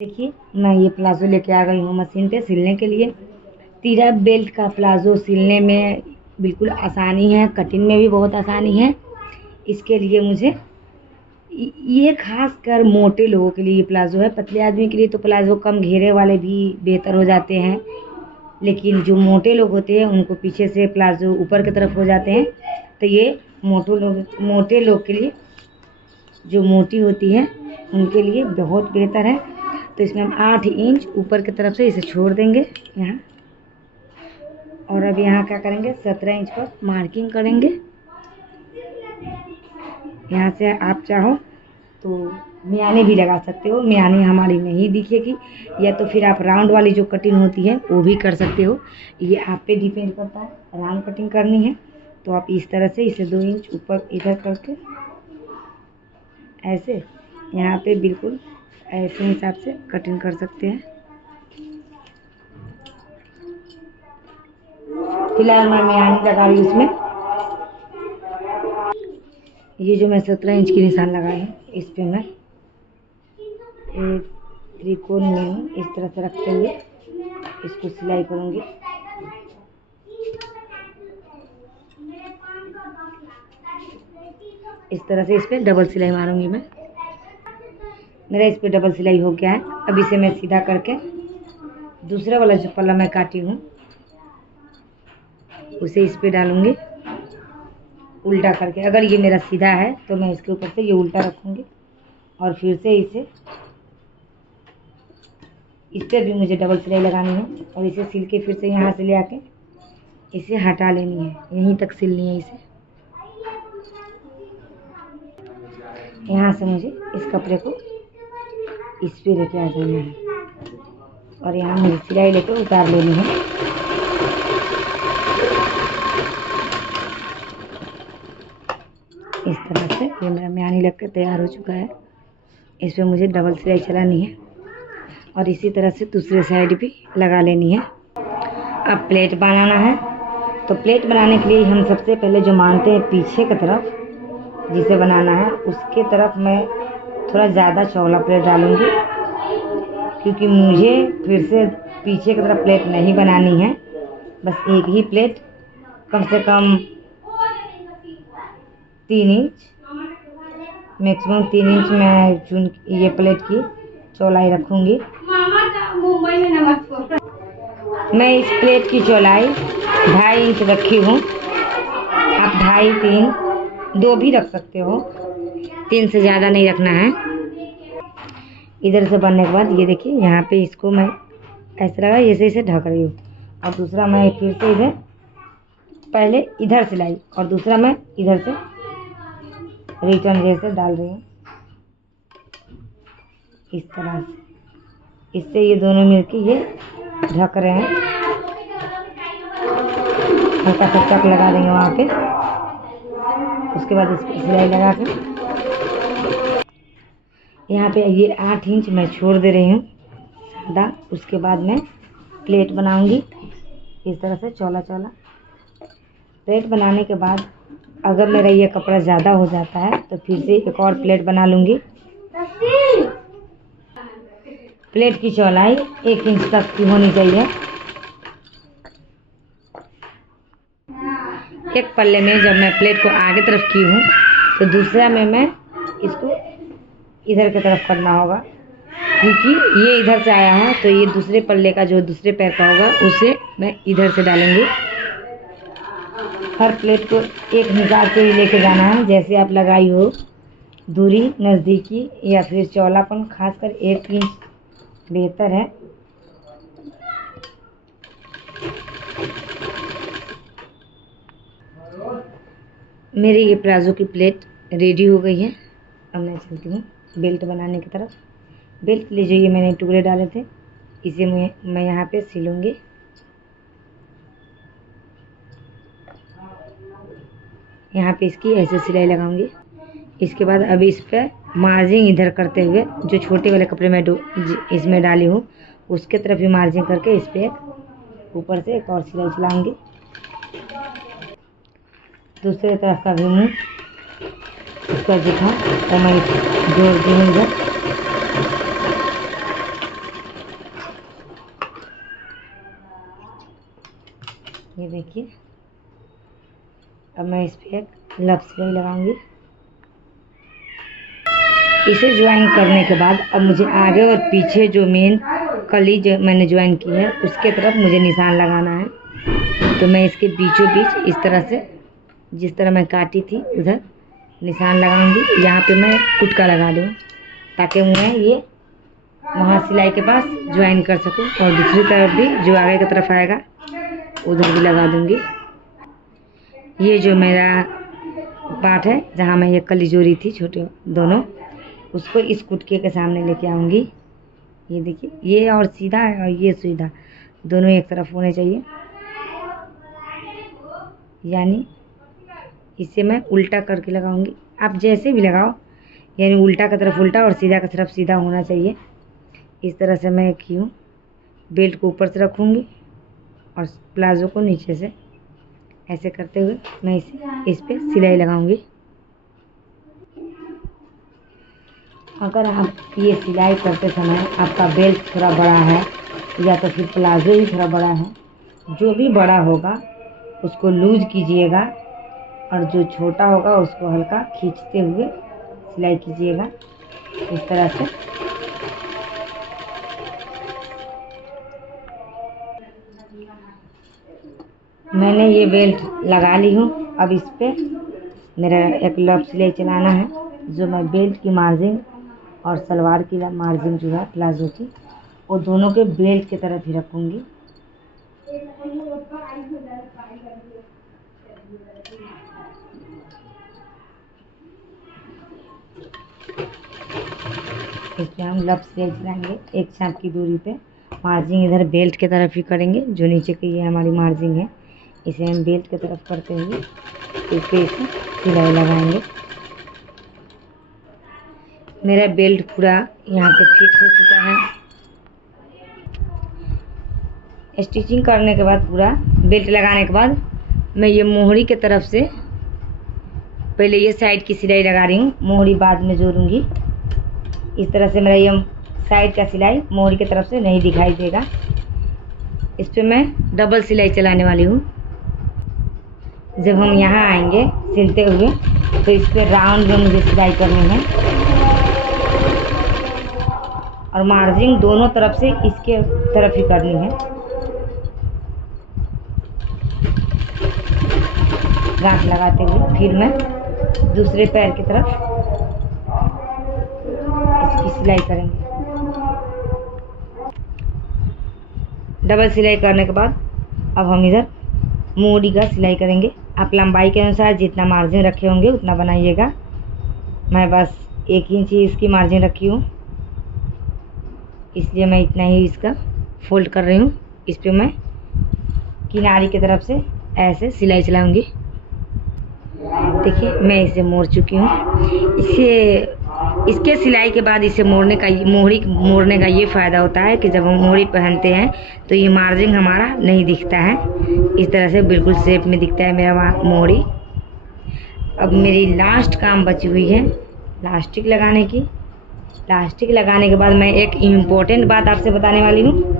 देखिए, मैं ये प्लाज़ो लेके आ गई हूँ मशीन पे सिलने के लिए। तीरा बेल्ट का प्लाज़ो सिलने में बिल्कुल आसानी है, कटिंग में भी बहुत आसानी है। इसके लिए मुझे ये खास कर मोटे लोगों के लिए ये प्लाज़ो है। पतले आदमी के लिए तो प्लाज़ो कम घेरे वाले भी बेहतर हो जाते हैं, लेकिन जो मोटे लोग होते हैं उनको पीछे से प्लाज़ो ऊपर की तरफ हो जाते हैं। तो ये मोटे लोग के लिए, जो मोटी होती है उनके लिए बहुत बेहतर है। तो इसमें हम 8 इंच ऊपर की तरफ से इसे छोड़ देंगे यहाँ, और अब यहाँ क्या करेंगे, 17 इंच पर मार्किंग करेंगे। यहाँ से आप चाहो तो मियानी भी लगा सकते हो, मियानी हमारी नहीं दिखेगी, या तो फिर आप राउंड वाली जो कटिंग होती है वो भी कर सकते हो। ये आप पे डिपेंड करता है। राउंड कटिंग करनी है तो आप इस तरह से इसे 2 इंच ऊपर इधर करके ऐसे यहाँ पे बिल्कुल ऐसे हिसाब से कटिंग कर सकते हैं। फिलहाल मैं मियानी लगा रही हूँ इसमें। ये जो मैं 17 इंच की निशान लगाई है, इस पे मैं एक त्रिकोण में हूँ, इस तरह से रखते हुए इसको सिलाई करूँगी। इस तरह से इस पे डबल सिलाई मारूंगी मैं। मेरा इस पे डबल सिलाई हो गया है। अब इसे मैं सीधा करके दूसरा वाला जो पल्ला मैं काटी हूँ उसे इस पे डालूंगी उल्टा करके। अगर ये मेरा सीधा है तो मैं इसके ऊपर से ये उल्टा रखूंगी, और फिर से इस पे भी मुझे डबल सिलाई लगानी है, और इसे सिल के फिर से यहाँ से ले आके इसे हटा लेनी है, यहीं तक सिलनी है इसे। यहाँ से मुझे इस कपड़े को इस पे लेके आ जाना है, और यहाँ मुझे सिलाई लेकर उतार लेनी है। इस तरह से ये मेरा मियानी लग कर तैयार हो चुका है। इस पे मुझे डबल सिलाई चलानी है, और इसी तरह से दूसरे साइड भी लगा लेनी है। अब प्लेट बनाना है, तो प्लेट बनाने के लिए हम सबसे पहले जो मानते हैं पीछे की तरफ जिसे बनाना है, उसके तरफ मैं थोड़ा ज़्यादा चौड़ा प्लेट डालूंगी, क्योंकि मुझे फिर से पीछे की तरफ प्लेट नहीं बनानी है। बस एक ही प्लेट, कम से कम 3 इंच, मैक्सिमम 3 इंच मैं ये प्लेट की चौड़ाई रखूँगी। मैं इस प्लेट की चौड़ाई 2.5 इंच रखी हूँ। आप 2.5, 3, 2 भी रख सकते हो, 3 से ज़्यादा नहीं रखना है। इधर से बनने के बाद ये देखिए, यहाँ पे इसको मैं ऐसे लगा जैसे इसे ढक रही हूँ, और दूसरा मैं फिर से इधर पहले इधर सिलाई और दूसरा मैं इधर से रिटर्न जैसे डाल रही हूँ, इस तरह से। इससे ये दोनों मिलके ये ढक रहे हैं। हल्का सा चक लगा देंगे वहाँ पे। उसके बाद इस पर सिलाई लगा के यहाँ पे ये 8 इंच मैं छोड़ दे रही हूँ सादा। उसके बाद मैं प्लेट बनाऊंगी इस तरह से चौला चौला। प्लेट बनाने के बाद अगर मेरा ये कपड़ा ज़्यादा हो जाता है तो फिर से एक और प्लेट बना लूँगी। प्लेट की चौड़ाई 1 इंच तक की होनी चाहिए। एक पल्ले में जब मैं प्लेट को आगे तरफ की हूँ तो दूसरा में मैं इसको इधर की तरफ करना होगा, क्योंकि ये इधर से आया है तो ये दूसरे पल्ले का जो दूसरे पैर का होगा उसे मैं इधर से डालूंगी। हर प्लेट को एक हिसाब से ही लेके जाना है, जैसे आप लगाई हो दूरी, नज़दीकी या फिर चौलापन, खासकर 1 इंच बेहतर है। मेरी ये प्लाज़ो की प्लेट रेडी हो गई है। अब मैं चलती हूँ बेल्ट बनाने की तरफ। बेल्ट के लिए जो ये मैंने टुकड़े डाले थे इसे मैं यहाँ पे सिलूँगी। यहाँ पे इसकी ऐसे सिलाई लगाऊंगी। इसके बाद अभी इस पर मार्जिंग इधर करते हुए जो छोटे वाले कपड़े में इसमें डाली हूँ उसके तरफ भी मार्जिंग करके इस पर ऊपर से एक और सिलाई चलाऊंगी। दूसरे तरफ का भी मुँह उसका जितना और मैं जोड़ दूँगी इधर। ये देखिए, अब मैं इस पर एक लब सिलाई लगाऊंगी। इसे ज्वाइन करने के बाद अब मुझे आगे और पीछे जो मेन कली जो मैंने ज्वाइन की है उसके तरफ मुझे निशान लगाना है। तो मैं इसके बीचों बीच इस तरह से, जिस तरह मैं काटी थी उधर निशान लगाऊंगी। यहाँ पे मैं कुटका लगा दूँ ताकि मैं ये वहाँ सिलाई के पास ज्वाइन कर सकूँ, और दूसरी तरफ भी जो आगे की तरफ आएगा उधर भी लगा दूँगी। ये जो मेरा पार्ट है जहाँ मैं ये कली जोड़ी थी छोटे दोनों, उसको इस कुटके के सामने लेके आऊँगी। ये देखिए, ये और सीधा है और ये सीधा, दोनों एक तरफ होने चाहिए। यानी इसे मैं उल्टा करके लगाऊंगी। आप जैसे भी लगाओ, यानी उल्टा की तरफ उल्टा और सीधा की तरफ सीधा होना चाहिए। इस तरह से मैं क्यों बेल्ट को ऊपर से रखूँगी और प्लाजो को नीचे से, ऐसे करते हुए मैं इस पे सिलाई लगाऊंगी। अगर आप ये सिलाई करते समय आपका बेल्ट थोड़ा बड़ा है या तो फिर प्लाजो ही थोड़ा बड़ा है, जो भी बड़ा होगा उसको लूज कीजिएगा और जो छोटा होगा उसको हल्का खींचते हुए सिलाई कीजिएगा इस तरह से। मैंने ये बेल्ट लगा ली हूँ। अब इस पे मेरा एक लब सिलाई चलाना है, जो मैं बेल्ट की मार्जिन और सलवार की मार्जिन जो है प्लाजो की, वो दोनों के बेल्ट की तरफ ही रखूँगी। इस पर हम लब सिलाई चलाएंगे एक चाप की दूरी पे। मार्जिन इधर बेल्ट की तरफ ही करेंगे, जो नीचे की ये हमारी मार्जिन है इसे हम बेल्ट की तरफ करते हुए इस पे सिलाई लगाएंगे। मेरा बेल्ट पूरा यहाँ पे फिक्स हो चुका है। स्टिचिंग करने के बाद, पूरा बेल्ट लगाने के बाद, मैं ये मोहरी के तरफ से पहले ये साइड की सिलाई लगा रही हूँ, मोहरी बाद में जोड़ूंगी। इस तरह से मेरा ये साइड का सिलाई मोहरी की तरफ से नहीं दिखाई देगा। इस पे मैं डबल सिलाई चलाने वाली हूँ। जब हम यहाँ आएंगे सिलते हुए तो इस पे राउंड में मुझे सिलाई करनी है और मार्जिन दोनों तरफ से इसके तरफ ही करनी है। गांठ लगाते हुए फिर मैं दूसरे पैर की तरफ इसकी सिलाई करेंगे। डबल सिलाई करने के बाद अब हम इधर मोहरी का सिलाई करेंगे। आप लंबाई के अनुसार जितना मार्जिन रखे होंगे उतना बनाइएगा। मैं बस 1 इंच ही इसकी मार्जिन रखी हूँ, इसलिए मैं इतना ही इसका फोल्ड कर रही हूँ। इस पे मैं किनारी की तरफ से ऐसे सिलाई चलाऊंगी। देखिए, मैं इसे मोड़ चुकी हूँ। इसके सिलाई के बाद इसे मोड़ने का, मोहरी मोड़ने का ये फ़ायदा होता है कि जब हम मोहरी पहनते हैं तो ये मार्जिन हमारा नहीं दिखता है, इस तरह से बिल्कुल शेप में दिखता है मेरा मोहरी। अब मेरी लास्ट काम बची हुई है लास्टिक लगाने की। लास्टिक लगाने के बाद मैं एक इम्पोर्टेंट बात आपसे बताने वाली हूँ।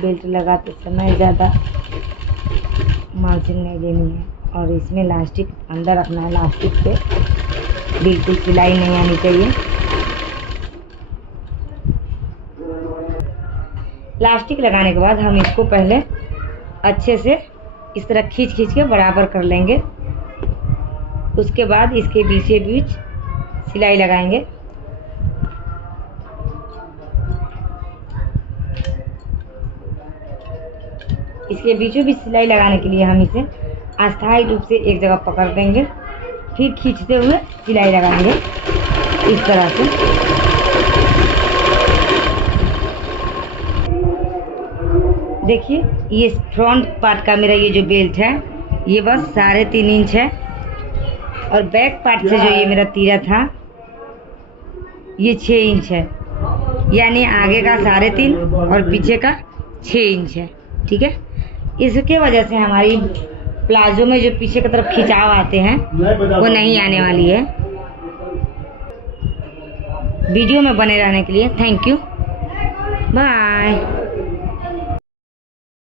बेल्ट लगाते समय ज़्यादा मार्जिन नहीं देनी है और इसमें लास्टिक अंदर रखना है। लास्टिक पे बिल्कुल सिलाई नहीं आनी चाहिए। लास्टिक लगाने के बाद हम इसको पहले अच्छे से इस तरह खींच के बराबर कर लेंगे। उसके बाद इसके बीचे बीच सिलाई लगाएंगे। इसके बीचों बीच सिलाई लगाने के लिए हम इसे अस्थायी रूप से एक जगह पकड़ देंगे, फिर खींचते हुए सिलाई लगाएंगे इस तरह से। देखिए ये फ्रंट पार्ट का मेरा ये जो बेल्ट है ये बस 3.5 इंच है और बैक पार्ट से जो ये मेरा तीरा था ये 6 इंच है, यानी आगे का 3.5 और पीछे का 6 इंच है। ठीक है, इसके वजह से हमारी प्लाजो में जो पीछे की तरफ खिंचाव आते हैं वो नहीं आने वाली है। वीडियो में बने रहने के लिए थैंक यू, बाय।